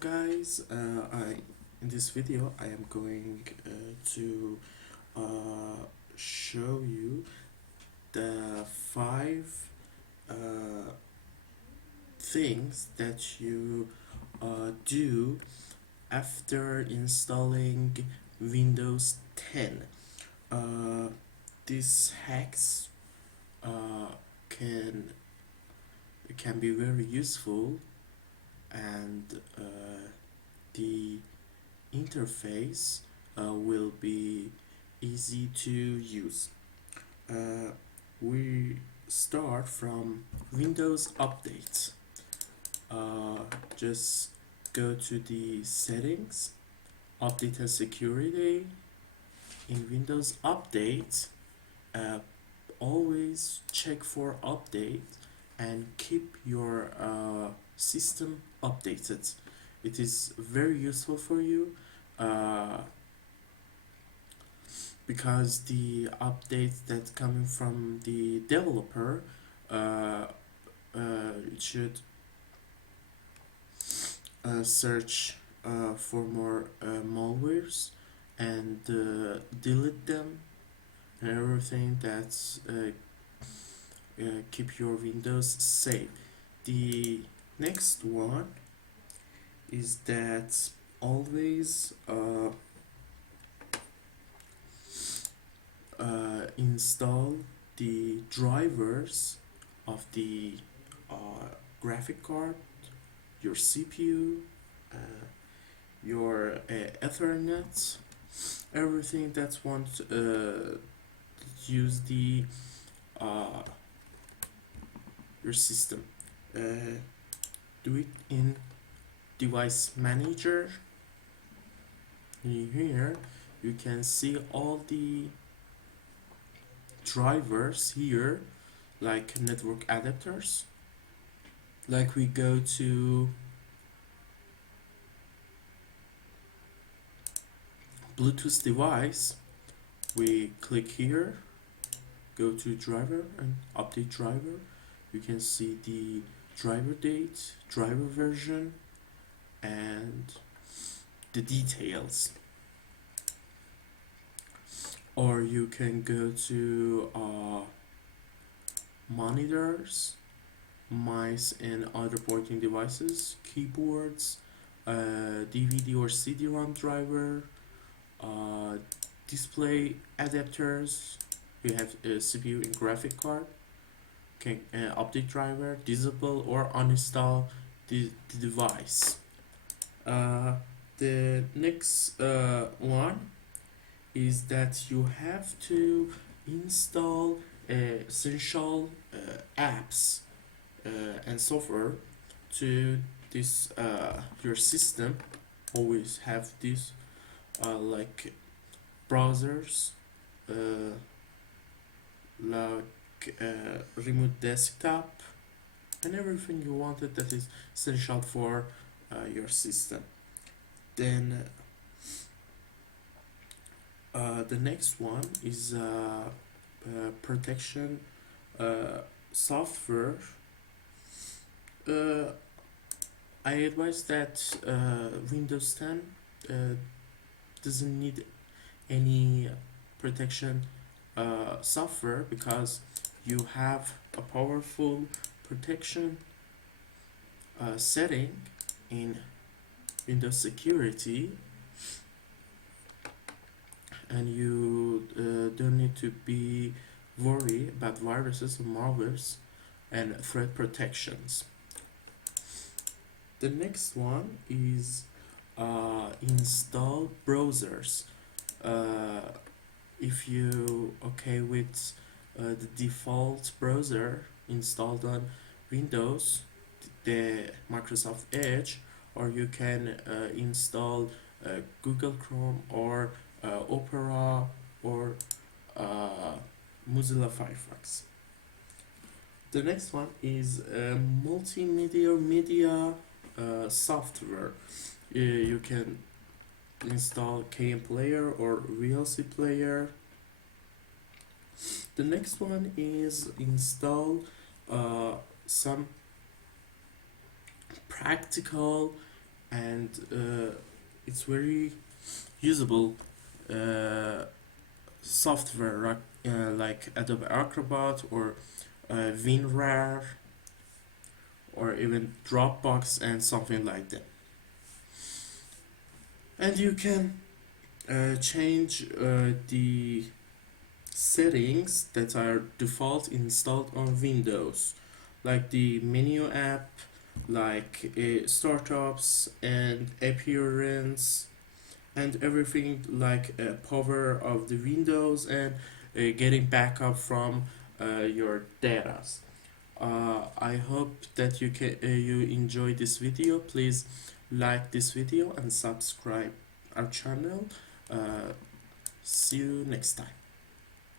Guys, in this video I am going to show you the five uh, things that you do after installing Windows 10. Uh, these hacks uh, can can be very useful, and the interface will be easy to use. Uh, we start from Windows Update. Uh, just go to the settings, update and security. In Windows Update, uh, always check for update and keep your system updated. It is very useful for you uh, because the updates that coming from the developer it should search for more malwares and delete them and everything that's keep your Windows safe. The next one is that always install the drivers of the uh, graphic card, your CPU, your Ethernet, everything that wants use the uh, your system. Do it in Device Manager. In here, you can see all the drivers here, like network adapters. Like we go to Bluetooth device, we click here, go to driver and update driver. You can see the driver date, driver version, and the details. Or you can go to monitors, mice and other porting devices, keyboards, DVD or CD-ROM driver, display adapters. You have a CPU and graphic card. Can update driver, disable or uninstall the device. The next one is that you have to install essential apps and software to this your system. Always have this like browsers, like remote desktop, and everything you wanted that is essential for your system. Then the next one is protection software. uh, I advise that Windows 10 doesn't need any protection software because you have a powerful protection setting in Windows security, and you don't need to be worried about viruses and malwares and threat protections. The next one is install browsers. If you okay with the default browser installed on Windows, the Microsoft Edge, or you can install Google Chrome or Opera or Mozilla Firefox. The next one is multimedia media software. You can install KM Player or VLC Player. The next one is install some practical and it's very usable uh, software like Adobe Acrobat or WinRAR or even Dropbox and something like that. And you can change the settings that are default installed on Windows, like the menu app, like startups and appearance and everything, like power of the Windows and getting backup from your data. I hope that you enjoy this video. Please like this video and subscribe our channel. See you next time.